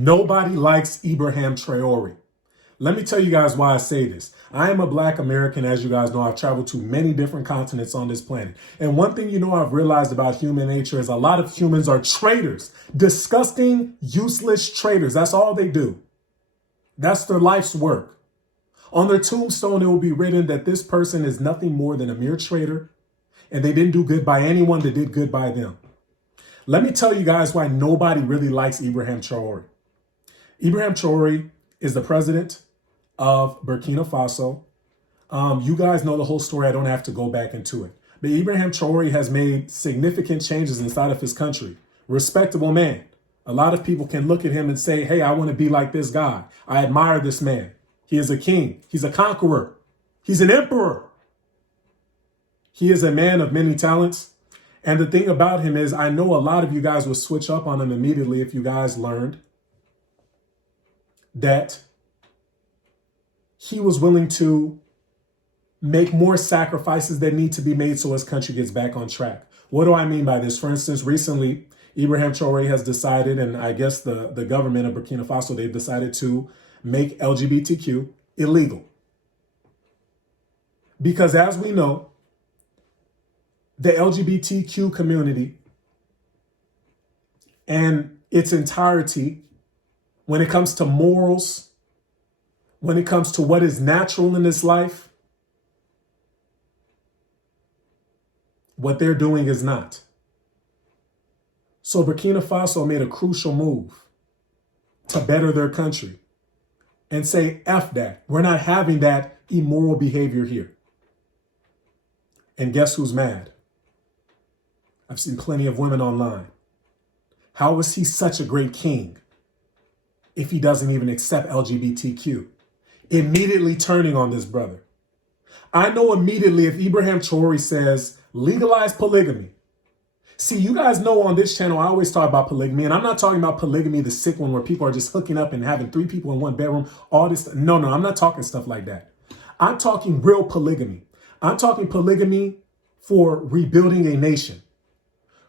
Nobody likes Ibrahim Traore. Let me tell you guys why I say this. I am a Black American. As you guys know, I've traveled to many different continents on this planet. And one thing I've realized about human nature is a lot of humans are traitors. Disgusting, useless traitors. That's all they do. That's their life's work. On their tombstone, it will be written that this person is nothing more than a mere traitor, and they didn't do good by anyone that did good by them. Let me tell you guys why nobody really likes Ibrahim Traore. Ibrahim Traore is the president of Burkina Faso. You guys know the whole story. I don't have to go back into it. But Ibrahim Traore has made significant changes inside of his country. Respectable man. A lot of people can look at him and say, hey, I want to be like this guy. I admire this man. He is a king. He's a conqueror. He's an emperor. He is a man of many talents. And the thing about him is, I know a lot of you guys would switch up on him immediately if you guys learned that he was willing to make more sacrifices that need to be made so his country gets back on track. What do I mean by this? For instance, recently, Ibrahim Traore has decided, and I guess the government of Burkina Faso, they've decided to make LGBTQ illegal. Because as we know, the LGBTQ community and its entirety, when it comes to morals, when it comes to what is natural in this life, what they're doing is not. So Burkina Faso made a crucial move to better their country and say, F that. We're not having that immoral behavior here. And guess who's mad? I've seen plenty of women online. How is he such a great king if he doesn't even accept LGBTQ? Immediately turning on this brother. I know immediately if Ibrahim Traore says legalize polygamy. See, you guys know on this channel, I always talk about polygamy, and I'm not talking about polygamy, the sick one where people are just hooking up and having 3 people in one bedroom, all this. No, I'm not talking stuff like that. I'm talking real polygamy. I'm talking polygamy for rebuilding a nation.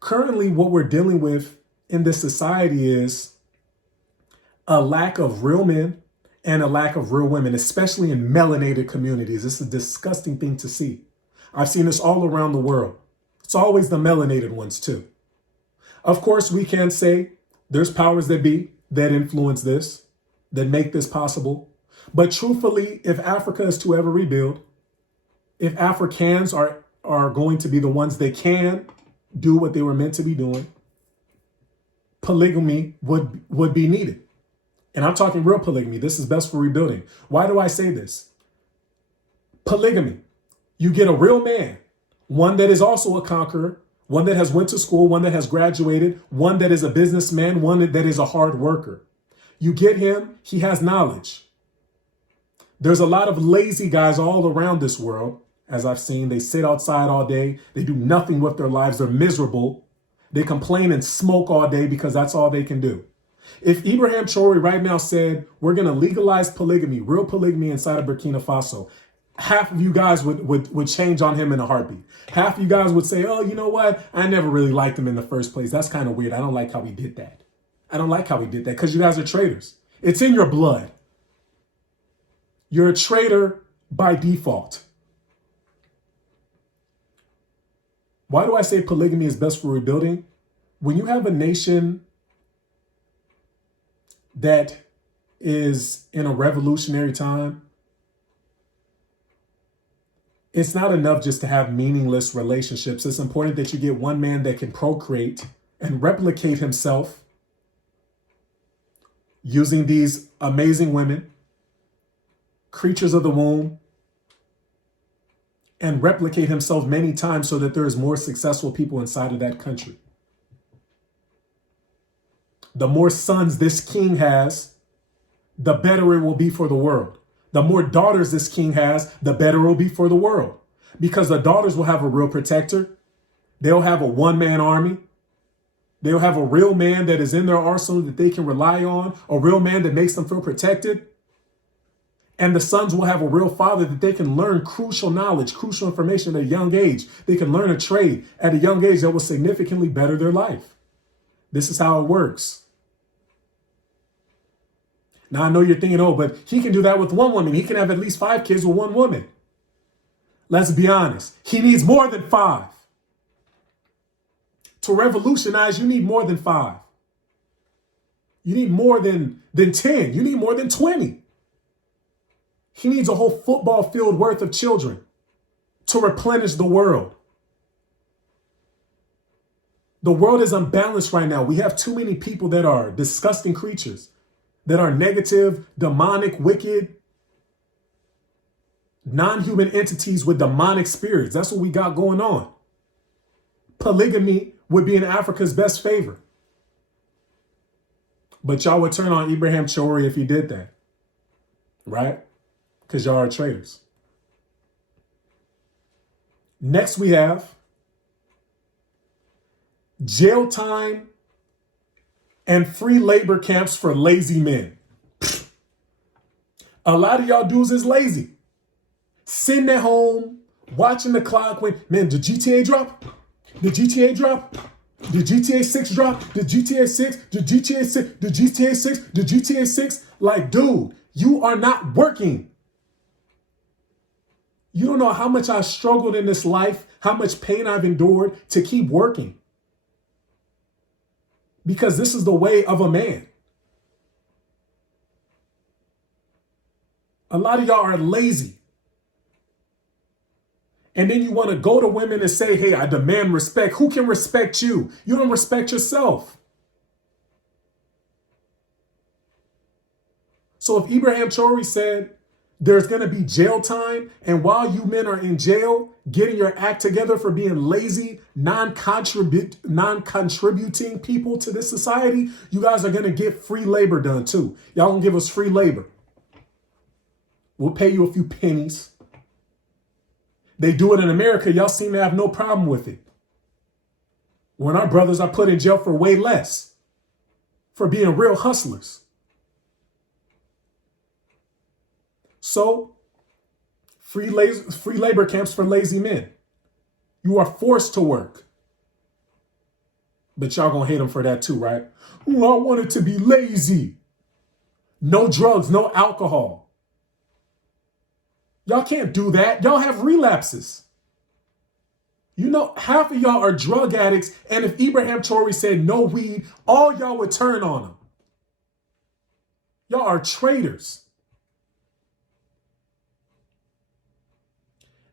Currently, what we're dealing with in this society is a lack of real men and a lack of real women, especially in melanated communities. It's a disgusting thing to see. I've seen this all around the world. It's always the melanated ones too. Of course, we can say there's powers that be that influence this, that make this possible. But truthfully, if Africa is to ever rebuild, if Africans are going to be the ones that can do what they were meant to be doing, polygamy would be needed. And I'm talking real polygamy. This is best for rebuilding. Why do I say this? Polygamy. You get a real man, one that is also a conqueror, one that has went to school, one that has graduated, one that is a businessman, one that is a hard worker. You get him, he has knowledge. There's a lot of lazy guys all around this world, as I've seen. They sit outside all day. They do nothing with their lives. They're miserable. They complain and smoke all day because that's all they can do. If Ibrahim Traore right now said, we're going to legalize polygamy, real polygamy inside of Burkina Faso, half of you guys would change on him in a heartbeat. Half of you guys would say, oh, you know what? I never really liked him in the first place. That's kind of weird. I don't like how he did that. I don't like how he did that because you guys are traitors. It's in your blood. You're a traitor by default. Why do I say polygamy is best for rebuilding? When you have a nation that is in a revolutionary time, it's not enough just to have meaningless relationships. It's important that you get one man that can procreate and replicate himself using these amazing women, creatures of the womb, and replicate himself many times so that there is more successful people inside of that country. The more sons this king has, the better it will be for the world. The more daughters this king has, the better it will be for the world. Because the daughters will have a real protector. They'll have a one-man army. They'll have a real man that is in their arsenal that they can rely on, a real man that makes them feel protected. And the sons will have a real father that they can learn crucial knowledge, crucial information at a young age. They can learn a trade at a young age that will significantly better their life. This is how it works. Now, I know you're thinking, oh, but he can do that with one woman. He can have at least 5 kids with one woman. Let's be honest. He needs more than 5. To revolutionize, you need more than 5. You need more than 10. You need more than 20. He needs a whole football field worth of children to replenish the world. The world is unbalanced right now. We have too many people that are disgusting creatures, that are negative, demonic, wicked, non-human entities with demonic spirits. That's what we got going on. Polygamy would be in Africa's best favor. But y'all would turn on Ibrahim Traore if he did that, right? Because y'all are traitors. Next we have jail time and free labor camps for lazy men. A lot of y'all dudes is lazy. Sitting at home, watching the clock when, man, did GTA drop? Did GTA drop? Did GTA 6 drop? Did GTA 6? Did GTA 6? Did GTA 6? Did GTA 6? Like, dude, you are not working. You don't know how much I've struggled in this life, how much pain I've endured to keep working. Because this is the way of a man. A lot of y'all are lazy. And then you want to go to women and say, hey, I demand respect. Who can respect you? You don't respect yourself. So if Ibrahim Traore said there's going to be jail time, and while you men are in jail, getting your act together for being lazy, non-contributing people to this society, you guys are going to get free labor done too. Y'all going to give us free labor. We'll pay you a few pennies. They do it in America. Y'all seem to have no problem with it. When our brothers are put in jail for way less, for being real hustlers. So, free labor camps for lazy men. You are forced to work. But y'all gonna hate them for that too, right? Ooh, I wanted to be lazy. No drugs, no alcohol. Y'all can't do that. Y'all have relapses. You know, half of y'all are drug addicts, and if Ibrahim Traore said no weed, all y'all would turn on him. Y'all are traitors.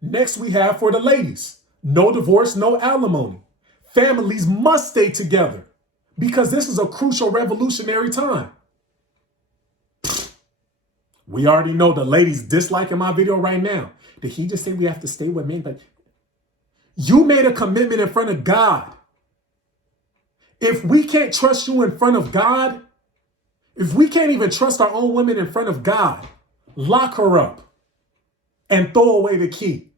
Next we have for the ladies, no divorce, no alimony. Families must stay together because this is a crucial revolutionary time. We already know the ladies disliking my video right now. Did he just say we have to stay with men? But you made a commitment in front of God. If we can't trust you in front of God, if we can't even trust our own women in front of God, lock her up and throw away the key.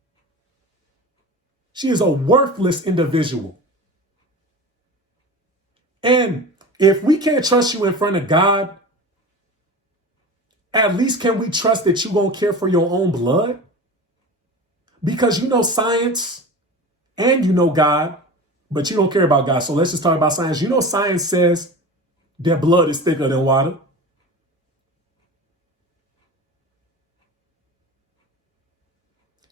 She is a worthless individual. And if we can't trust you in front of God, at least can we trust that you're going to care for your own blood? Because you know science and you know God, but you don't care about God. So let's just talk about science. You know science says that blood is thicker than water.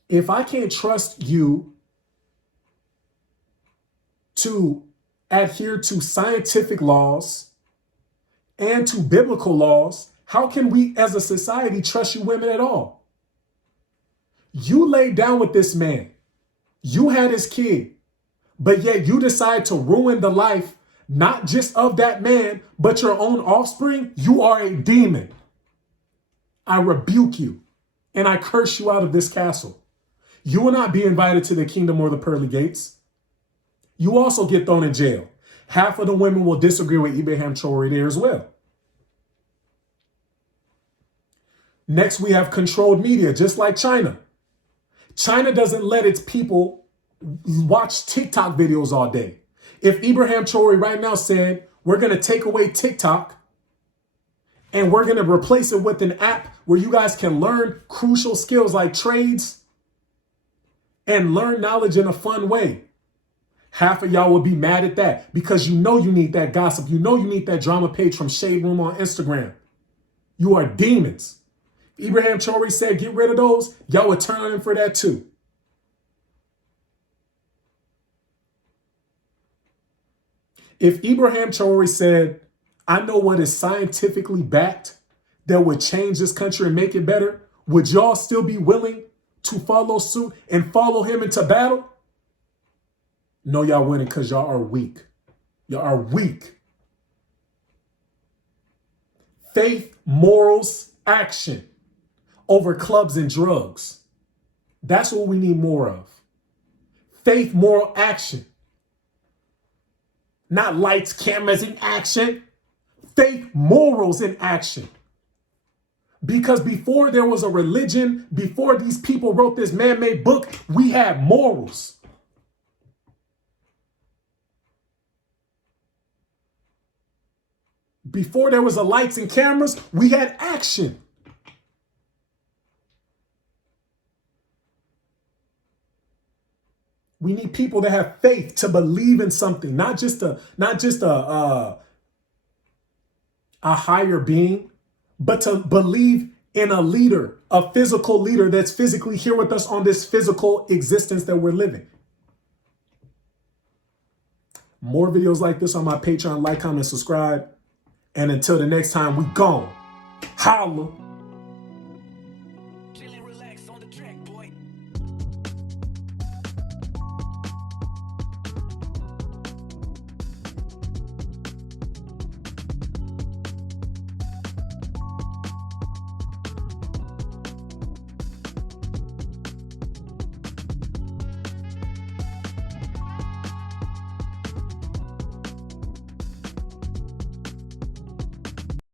If I can't trust you to adhere to scientific laws and to biblical laws, how can we as a society trust you women at all? You laid down with this man. You had his kid, but yet you decide to ruin the life, not just of that man, but your own offspring. You are a demon. I rebuke you and I curse you out of this castle. You will not be invited to the kingdom or the pearly gates. You also get thrown in jail. Half of the women will disagree with Ibrahim Traore there as well. Next, we have controlled media, just like China. China doesn't let its people watch TikTok videos all day. If Ibrahim Traore right now said, we're going to take away TikTok and we're going to replace it with an app where you guys can learn crucial skills like trades and learn knowledge in a fun way, half of y'all will be mad at that because you know you need that gossip. You know you need that drama page from Shade Room on Instagram. You are demons. Ibrahim Traore said, get rid of those. Y'all would turn on him for that too. If Ibrahim Traore said, I know what is scientifically backed that would change this country and make it better, would y'all still be willing to follow suit and follow him into battle? No, y'all wouldn't, because y'all are weak. Y'all are weak. Faith, morals, action over clubs and drugs. That's what we need more of. Faith, moral, action. Not lights, cameras, and action. Faith, morals, and action. Because before there was a religion, before these people wrote this man-made book, we had morals. Before there was a lights and cameras, we had action. We need people that have faith, to believe in something, not just a higher being, but to believe in a leader, a physical leader that's physically here with us on this physical existence that we're living. More videos like this on my Patreon. Like, comment, subscribe. And until the next time, we gone. Holla.